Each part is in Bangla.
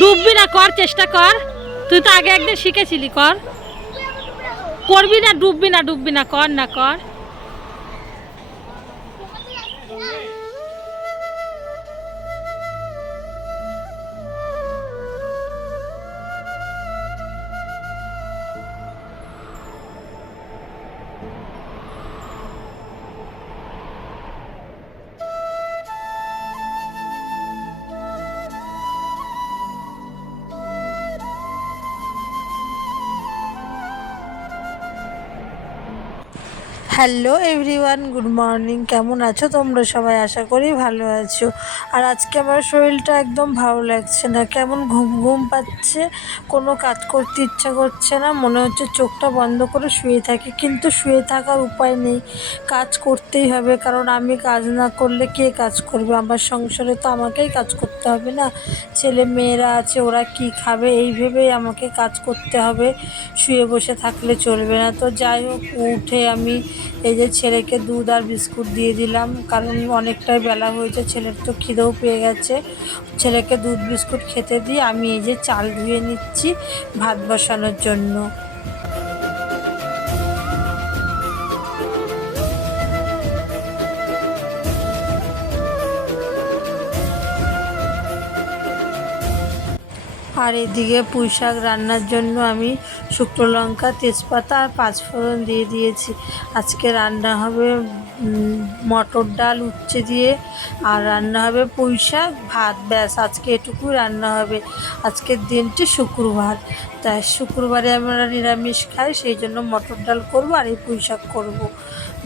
ডুববি না কর, চেষ্টা কর। তুই তো আগে একদিন শিখেছিলি, কর। করবি না, ডুববি না ডুববি না, কর না, কর। হ্যালো এভরিওয়ান গুড মর্নিং কেমন আছো? তোমরা সবাই আশা করি ভালো আছো। আর আজকে আমার শরীরটা একদম ভালো লাগছে না। কেমন ঘুম ঘুম পাচ্ছে? কোনো কাজ করতে ইচ্ছা করছে না। মনে হচ্ছে চোখটা বন্ধ করে শুয়ে থাকি, কিন্তু শুয়ে থাকার উপায় নেই। কাজ করতেই হবে, কারণ আমি কাজ না করলে কে কাজ করবে? আমার সংসারে তো আমাকেই কাজ করতে হবে না। ছেলে মেয়েরা আছে, ওরা কি খাবে? এই ভেবেই আমাকে কাজ করতে হবে। শুয়ে বসে থাকলে চলবে না। তো যাই হোক, উঠে আমি এই যে ছেলেকে দুধ আর বিস্কুট দিয়ে দিলাম, কারণ অনেকটাই বেলা হয়েছে, ছেলের তো খিদেও পেয়ে গেছে। ছেলেকে দুধ, বিস্কুট খেতে দিয়ে আমি এই যে চাল ধুয়ে নিচ্ছি ভাত বসানোর জন্য। আর এদিকে পুঁই শাক রান্নার জন্য আমি শুকনো লঙ্কা, তেজপাতা আর পাঁচফোড়ন দিয়ে দিয়েছি। আজকে রান্না হবে মটর ডাল উচ্ছে দিয়ে। আর রান্না হবে পুঁই শাক ভাত, ব্যাস। আজকে এটুকুই রান্না হবে। আজকের দিনটি শুক্রবার। তাই শুক্রবারে আমরা নিরামিষ খাই, সেই জন্য মটর ডাল করব আর এই পুঁই শাক করব।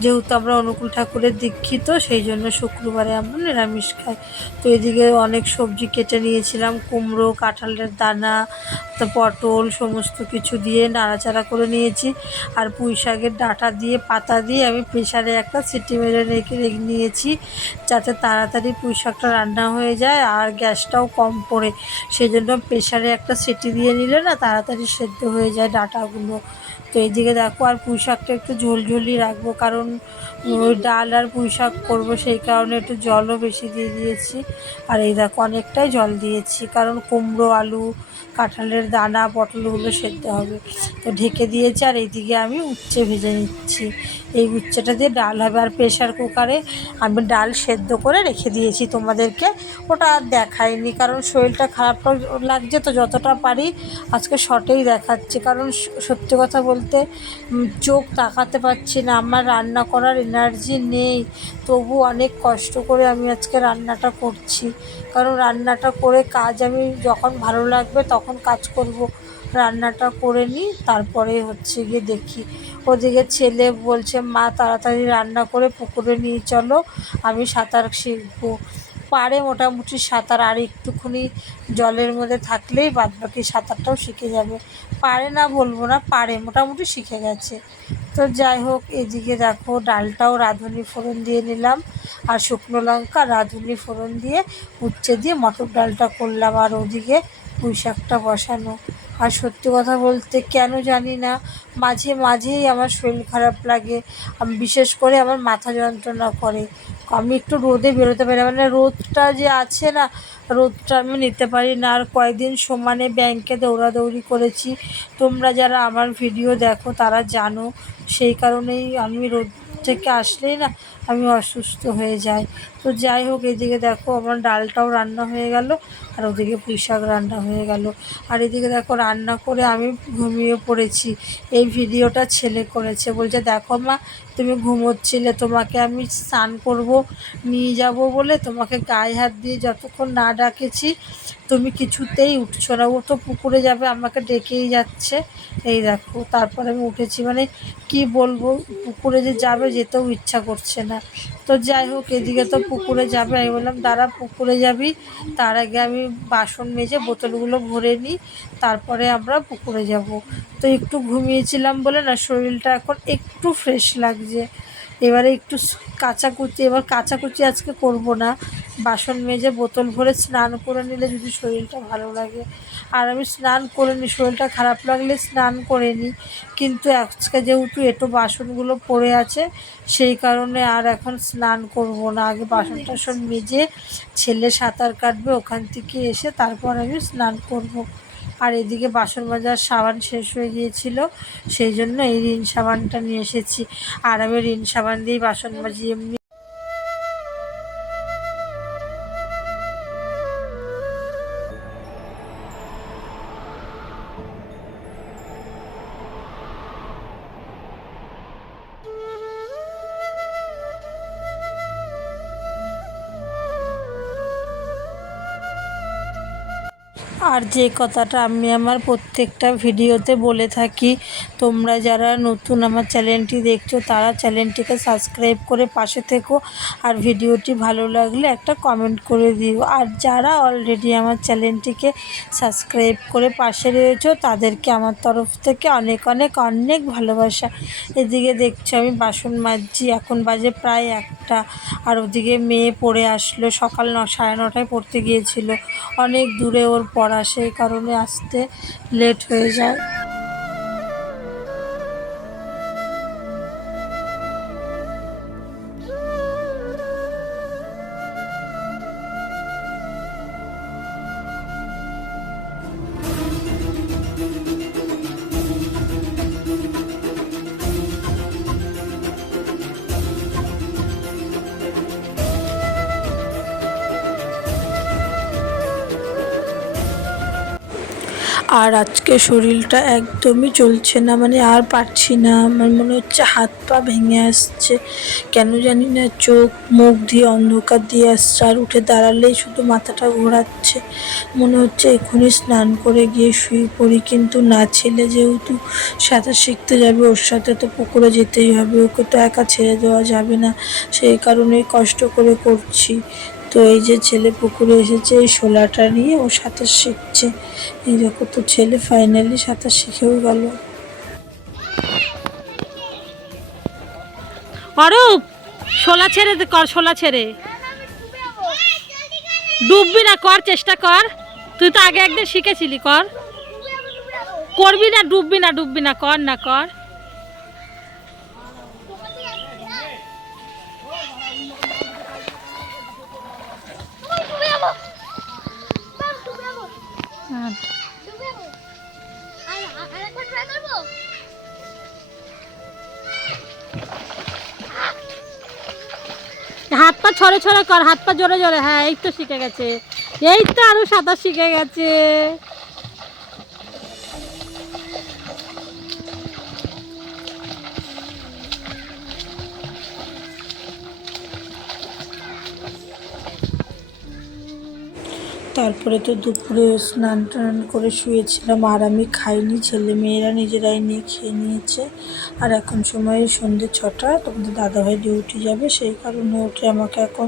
যেহেতু আমরা অনুকূল ঠাকুরের দীক্ষিত, সেই জন্য শুক্রবারে আমরা নিরামিষ খাই। তো এদিকে অনেক সবজি কেটে নিয়েছিলাম, কুমড়ো, কাঁঠালের দানা তো পটল, সমস্ত কিছু দিয়ে নাড়াচাড়া করে নিয়েছি। আর পুঁই শাকের ডাঁটা দিয়ে, পাতা দিয়ে আমি প্রেশারে একটা সিটি মেরে রেখে রেখে নিয়েছি, যাতে তাড়াতাড়ি পুঁই শাকটা রান্না হয়ে যায় আর গ্যাসটাও কম পড়ে। সেই জন্য প্রেশারে একটা সিটি দিয়ে নিলে না তাড়াতাড়ি সেদ্ধ হয়ে যায় ডাঁটাগুলো। তো এইদিকে দেখো, আর পুঁই শাকটা একটু ঝোলঝোলি রাখব, কারণ ডাল আর পুঁই শাক করব, সেই কারণে একটু জলও বেশি দিয়ে দিয়েছি। আর এই দেখো, অনেকটাই জল দিয়েছি, কারণ কুমড়ো, আলু কাঁঠালের দানা, পটলগুলো সেদ্ধ হবে। তো ঢেকে দিয়েছি আর এইদিকে আমি উচ্ছে ভেজে নিচ্ছি। এই উচ্ছেটা দিয়ে ডাল হবে আর প্রেশার কুকারে আমি ডাল সেদ্ধ করে রেখে দিয়েছি তোমাদেরকে। ওটা আর দেখাইনি, কারণ শরীরটা খারাপ লাগছে তো যতটা পারি। আজকে শর্টেই দেখাচ্ছি, কারণ সত্যি কথা বলতে চোখ তাকাতে পারছি না। আমার রান্না করার এনার্জি নেই। তবু অনেক কষ্ট করে আমি আজকে রান্নাটা করছি। কারণ রান্নাটা করে কাজ আমি যখন ভালো লাগবে তখন কাজ করব। রান্নাটা করে নিই তারপরে হচ্ছে গিয়ে দেখি। ওদিকে ছেলে বলছে, মা, তাড়াতাড়ি রান্না করে পুকুরে নিয়ে চলো, আমি সাঁতার শিখব। পারে মোটামুটি সাঁতার, আর একটুখানি জলের মধ্যে থাকলেই বাদবাকি সাঁতারটাও শিখে যাবে। পারে না বলব না, পারে, মোটামুটি শিখে গেছে। তো যাই হোক, এদিকে দেখো ডালটাও রাঁধুনি ফোড়ন দিয়ে নিলাম আর শুকনো লঙ্কা রাঁধুনি ফোড়ন দিয়ে উচ্ছে দিয়ে মটর ডালটা করলাম আর ওদিকে পুঁই শাকটা বসানো। আর সত্যি কথা বলতে কেন জানি না, মাঝে মাঝেই আমার শরীর খারাপ লাগে। বিশেষ করে আমার মাথা যন্ত্রণা করে। আমি একটু রোদে বেরোতে পারি না। মানে রোদটা যে আছে না, রোদটা আমি নিতে পারি না। আর কয়েকদিন সমানে ব্যাংকে দৌড়াদৌড়ি করেছি। তোমরা যারা আমার ভিডিও দেখো, তারা জানো। সেই কারণেই আমি রোদ থেকে আসলেই না আমি অসুস্থ হয়ে যাই। তো যাই হোক, এদিকে দেখো আমার ডালটাও রান্না হয়ে গেল, আর ওদিকে পুঁই শাক রান্না হয়ে গেল। আর এদিকে দেখো রান্না করে আমি ঘুমিয়ে পড়েছি। এই ভিডিওটা ছেলে করেছে। বলছে, দেখো মা, তুমি ঘুমোচ্ছিলে, তোমাকে আমি স্নান করব, নিয়ে যাব বলে তোমাকে গায়ে হাত দিয়ে যতক্ষণ না ডাকেছি, তুমি কিছুতেই উঠছো না। ও তো পুকুরে যাবে, আমাকে ডেকেই যাচ্ছে। এই দেখো, তারপরে আমি উঠেছি। মানে কি বলব, পুকুরে যে যাবে যেতেও ইচ্ছা করছে না। তো যাই হোক, এদিকে তো পুকুরে যাবে। আমি বললাম, দাঁড়া, পুকুরে যাবি। তার আগে আমি বাসন মেজে বোতলগুলো ভরে নিই, তারপরে আমরা পুকুরে যাব। তো একটু ঘুমিয়েছিলাম বলে না, শরীরটা এখন একটু ফ্রেশ লাগছে। এবারে একটু কাচাকুচি, এবার কাচাকুচি আজকে করব না। বাসন মেজে বোতল ভরে স্নান করে নিলে যদি শরীরটা ভালো লাগে। আর আমি স্নান করে নিই শরীরটা খারাপ লাগলে স্নান করে নিই। কিন্তু আজকে যেহেতু এটো বাসনগুলো পড়ে আছে, সেই কারণে আর এখন স্নান করব না। আগে বাসন টাসন মেজে ছেলে সাঁতার কাটবে ওখান থেকে এসে তারপর আমি স্নান করব। আর এদিকে বাসন মাজার সাবান শেষ হয়ে গিয়েছিল, সেই জন্য এই রিন সাবানটা নিয়ে এসেছি। আর আমি রিন সাবান দিয়েই বাসন মাজি, এমনি আর যে কথাটা আমি আমার প্রত্যেকটা ভিডিওতে বলে থাকি, তোমরা যারা নতুন আমার চ্যানেলটি দেখছ, তারা চ্যানেলটিকে সাবস্ক্রাইব করে পাশে থেকো আর ভিডিওটি ভালো লাগলে একটা কমেন্ট করে দিও। আর যারা অলরেডি আমার চ্যানেলটিকে সাবস্ক্রাইব করে পাশে রয়েছো, তাদেরকে আমার তরফ থেকে অনেক অনেক অনেক ভালোবাসা। এদিকে দেখছ আমি বাসন মাজছি, এখন বাজে প্রায় একটা, আর ওদিকে মেয়ে পড়ে আসলো, সকাল ন, সাড়ে নটায় পড়তে গিয়েছিল। অনেক দূরে ওর পড়া সেই কারণে আসতে লেট হয়ে যায়। আর আজকে শরীরটা একদমই চলছে না মানে আর পারছি না। আমার মনে হচ্ছে হাত পা ভেঙে আসছে। কেন জানি না, চোখ, মুখ দিয়ে অন্ধকার দিয়ে আসছে। আর উঠে দাঁড়ালেই শুধু মাথাটা ঘোরাচ্ছে। মনে হচ্ছে এক্ষুনি স্নান করে গিয়ে শুয়ে পড়ি, কিন্তু না ছেলে যেহেতু সাঁতার শিখতে যাবে, ওর সাথে তো পুকুরে যেতেই হবে। ওকে তো একা ছেড়ে দেওয়া যাবে না। সেই কারণেই কষ্ট করে করছি। তো এই যে ছেলে পুকুরে এসেছে, এই শোলাটা নিয়ে ও সাঁতার শিখছে। এই দেখো তো ছেলে ফাইনালি সাঁতার শিখেও গেল। অরূপ শোলা ছেড়ে দে, কর শোলা ছেড়ে। ডুববি না, কর, চেষ্টা কর। তুই তো আগে একদিন শিখেছিলি, কর। করবি না, ডুববি না ডুববি না, কর না, কর। হাত পা ছড়ে ছড়ে কর, হাত পা জোরে জোরে। হ্যাঁ এই তো শিখে গেছে। এই তো আরও সাঁতার শিখে গেছে। তারপরে তো দুপুরে স্নান টান করে শুয়েছিলাম, আর আমি খাইনি, ছেলে মেয়েরা নিজেরাই নিয়ে খেয়ে নিয়েছে। আর এখন সময় সন্ধ্যে ছটা, তোমাদের দাদাভাই ডিউটি যাবে, সেই কারণে উঠে আমাকে এখন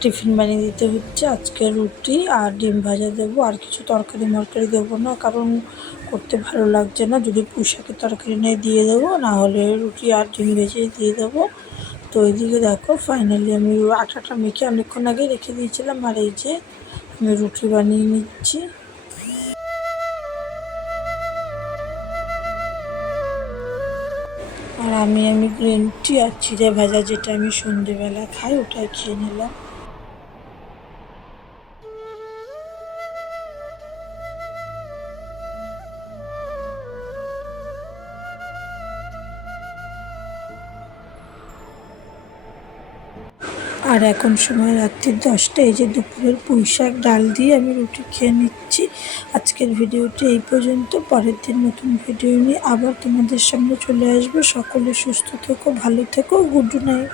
টিফিন বানিয়ে দিতে হচ্ছে। আজকে রুটি আর ডিম ভাজা দেবো, আর কিছু তরকারি মরকারি দেবো না, কারণ করতে ভালো লাগছে না। যদি পুঁইশাকের তরকারি নেই দিয়ে দেবো নাহলে রুটি আর ডিম ভেজে দিয়ে দেবো। তো এইদিকে দেখো ফাইনালি আমি আটাটা মেখে অনেকক্ষণ আগে রেখে দিয়েছিলাম। আর এই যে রুটি বানিয়ে নিচ্ছি। আর আমি আমি গ্রিন টি আর চিড়ে ভাজা যেটা আমি সন্ধেবেলা খাই, ওটাই খেয়ে নিলাম। আর এখন সময় রাত্রি দশটা, এই যে দুপুরের পুঁই শাক ডাল দিয়ে আমি রুটি খেয়ে নিচ্ছি। আজকের ভিডিওটি এই পর্যন্ত, পরের দিন নতুন ভিডিও নিয়ে আবার তোমাদের সামনে চলে আসব। সকলে সুস্থ থেকো, ভালো থেকো, গুড নাইট।